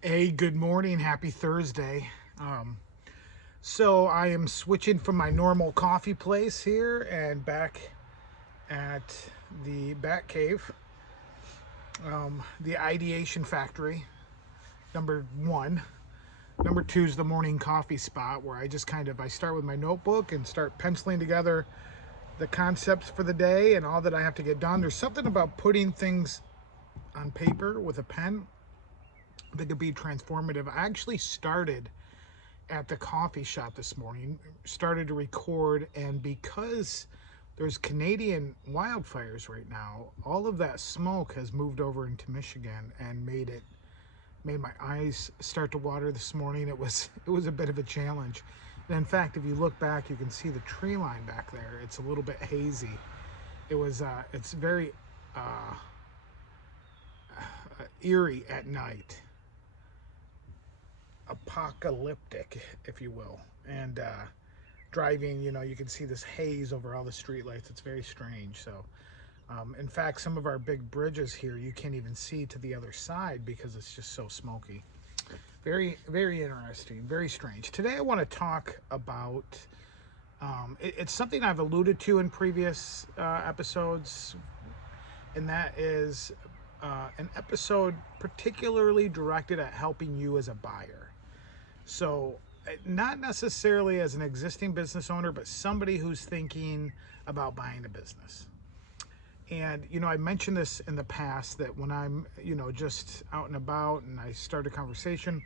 Hey, good morning. Happy Thursday. So I am switching from my normal coffee place here and back at the Bat Cave, the Ideation Factory, number one. Number two is the morning coffee spot where I start with my notebook and start penciling together the concepts for the day and all that I have to get done. There's something about putting things on paper with a pen that could be transformative. I actually started at the coffee shop this morning, started to record, and because there's Canadian wildfires right now, all of that smoke has moved over into Michigan and made my eyes start to water this morning. It was a bit of a challenge. And in fact, if you look back, you can see the tree line back there. It's a little bit hazy. It's very eerie at night, apocalyptic, if you will. And driving, you can see this haze over all the streetlights. It's very strange. So, in fact, some of our big bridges here, you can't even see to the other side because it's just so smoky. Very, very interesting, very strange. Today, I want to talk about it's something I've alluded to in previous episodes, and that is an episode particularly directed at helping you as a buyer. So, not necessarily as an existing business owner, but somebody who's thinking about buying a business. And, I mentioned this in the past that when I'm, just out and about and I start a conversation,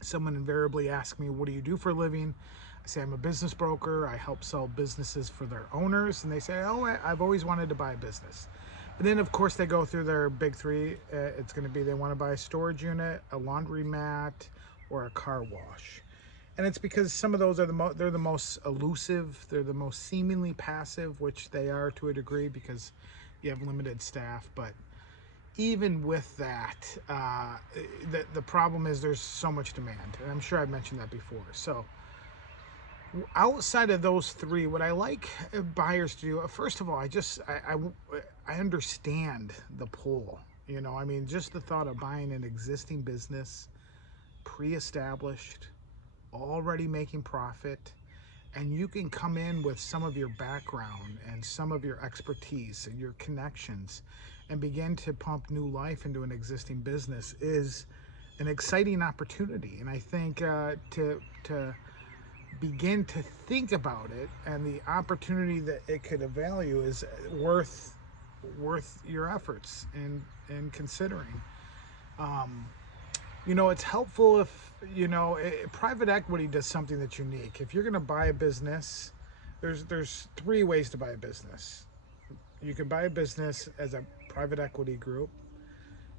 someone invariably asks me, "What do you do for a living?" I say, "I'm a business broker. I help sell businesses for their owners." And they say, "Oh, I've always wanted to buy a business." But then, of course, they go through their big three. It's going to be they want to buy a storage unit, a laundromat, or a car wash. And it's because some of those are they're the most elusive, they're the most seemingly passive, which they are to a degree because you have limited staff. But even with that, the problem is there's so much demand, and I'm sure I've mentioned that before. So outside of those three, what I like buyers to do, first of all, I understand the pull. I mean, just the thought of buying an existing business, pre-established, already making profit, and you can come in with some of your background and some of your expertise and your connections and begin to pump new life into an existing business is an exciting opportunity. And I think to begin to think about it and the opportunity that it could avail you is worth your efforts and considering. It's helpful if, private equity does something that's unique. If you're going to buy a business, there's three ways to buy a business. You can buy a business as a private equity group,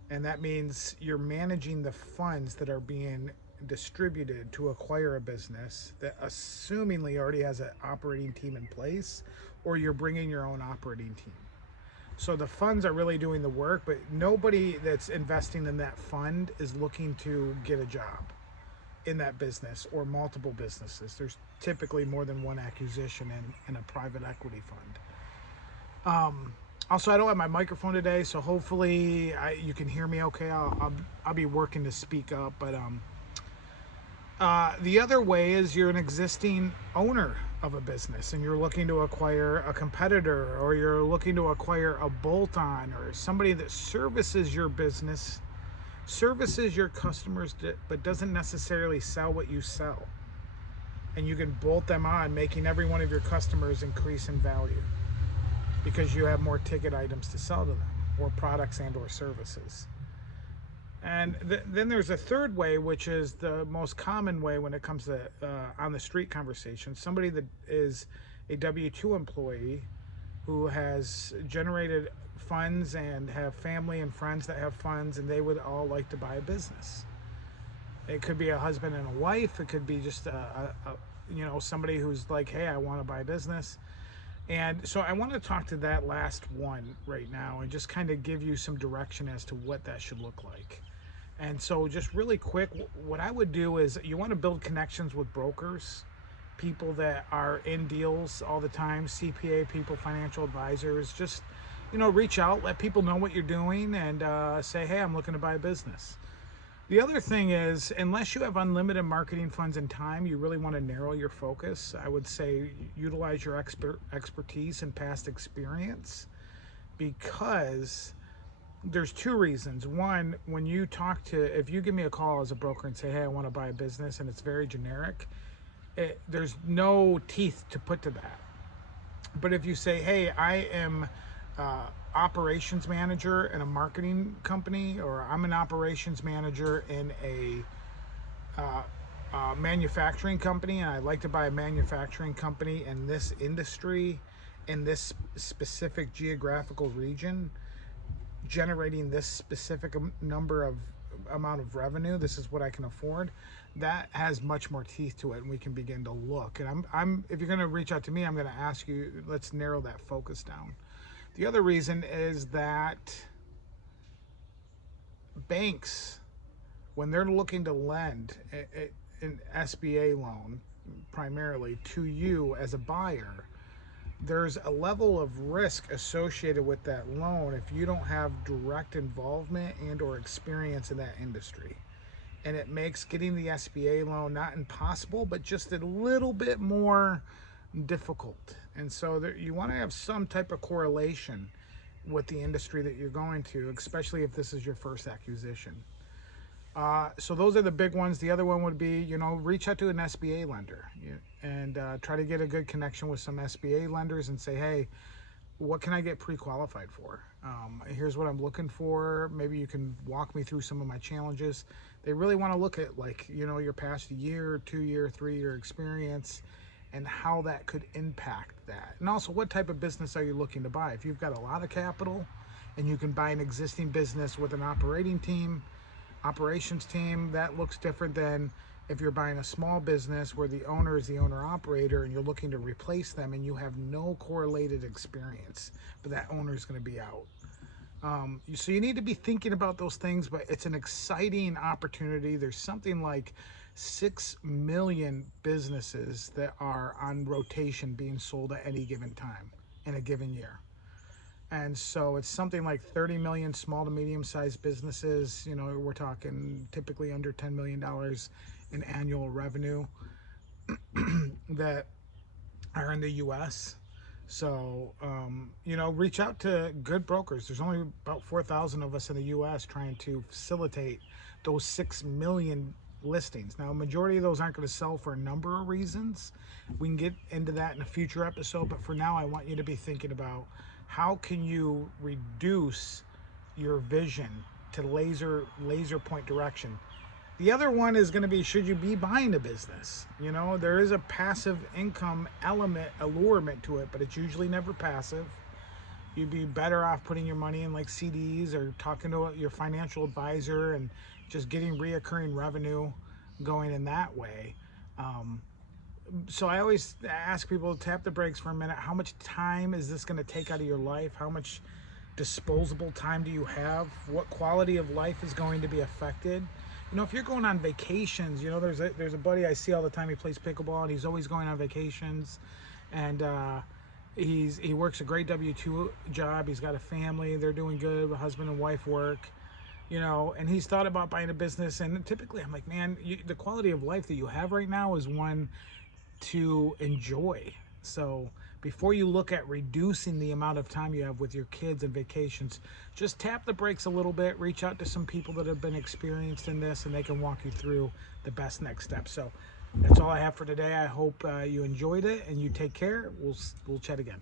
and that means you're managing the funds that are being distributed to acquire a business that assumingly already has an operating team in place, or you're bringing your own operating team. So the funds are really doing the work, but nobody that's investing in that fund is looking to get a job in that business or multiple businesses. There's typically more than one acquisition in a private equity fund. Also, I don't have my microphone today, so hopefully you can hear me okay. I'll be working to speak up, but the other way is you're an existing owner of a business and you're looking to acquire a competitor, or you're looking to acquire a bolt-on, or somebody that services your business, services your customers, but doesn't necessarily sell what you sell. And you can bolt them on, making every one of your customers increase in value because you have more ticket items to sell to them, or products and or services. And then there's a third way, which is the most common way when it comes to on the street conversation. Somebody that is a W-2 employee who has generated funds and have family and friends that have funds, and they would all like to buy a business. It could be a husband and a wife. It could be just somebody who's like, "Hey, I want to buy a business." And so I want to talk to that last one right now and just kind of give you some direction as to what that should look like. And so just really quick, what I would do is you want to build connections with brokers, people that are in deals all the time, CPA people, financial advisors. Just, reach out, let people know what you're doing, and say, "Hey, I'm looking to buy a business." The other thing is, unless you have unlimited marketing funds and time, you really want to narrow your focus. I would say utilize your expertise and past experience, because there's two reasons. One, when you talk to, if you give me a call as a broker and say, hey, I want to buy a business, and it's very generic, there's no teeth to put to that. But if you say, hey, I am operations manager in a marketing company, or I'm an operations manager in a manufacturing company, and I'd like to buy a manufacturing company in this industry, in this specific geographical region, generating this specific number of amount of revenue, this is what I can afford, that has much more teeth to it, and we can begin to look. And I'm if you're going to reach out to me, I'm going to ask you, let's narrow that focus down. The other reason is that banks, when they're looking to lend an SBA loan primarily to you as a buyer, there's a level of risk associated with that loan if you don't have direct involvement and or experience in that industry. And it makes getting the SBA loan not impossible, but just a little bit more difficult. And so you want to have some type of correlation with the industry that you're going to, especially if this is your first acquisition. So those are the big ones. The other one would be, reach out to an SBA lender, and try to get a good connection with some SBA lenders and say, hey, what can I get pre-qualified for? Here's what I'm looking for. Maybe you can walk me through some of my challenges. They really want to look at, your past year, 2 year, 3 year experience, and how that could impact that. And also, what type of business are you looking to buy? If you've got a lot of capital and you can buy an existing business with an operations team, that looks different than if you're buying a small business where the owner is the owner operator and you're looking to replace them and you have no correlated experience, but that owner is going to be out. So you need to be thinking about those things, but it's an exciting opportunity. There's something like 6 million businesses that are on rotation being sold at any given time in a given year. And so it's something like 30 million small to medium sized businesses. We're talking typically under $10 million in annual revenue that are in the US. So, reach out to good brokers. There's only about 4,000 of us in the US trying to facilitate those 6 million listings. Now, a majority of those aren't going to sell for a number of reasons. We can get into that in a future episode, but for now, I want you to be thinking about how can you reduce your vision to laser point direction. The other one is going to be, should you be buying a business? There is a passive income allurement to it, but it's usually never passive. You'd be better off putting your money in like CDs or talking to your financial advisor and just getting reoccurring revenue going in that way. So I always ask people to tap the brakes for a minute. How much time is this going to take out of your life? How much disposable time do you have? What quality of life is going to be affected? If you're going on vacations, there's a buddy I see all the time. He plays pickleball and he's always going on vacations, and he works a great W-2 job. He's got a family. They're doing good. Husband and wife work. And he's thought about buying a business. And typically I'm like, man, the quality of life that you have right now is one to enjoy. So before you look at reducing the amount of time you have with your kids and vacations, just tap the brakes a little bit. Reach out to some people that have been experienced in this, and they can walk you through the best next steps. So that's all I have for today. I hope you enjoyed it, and you take care. We'll chat again.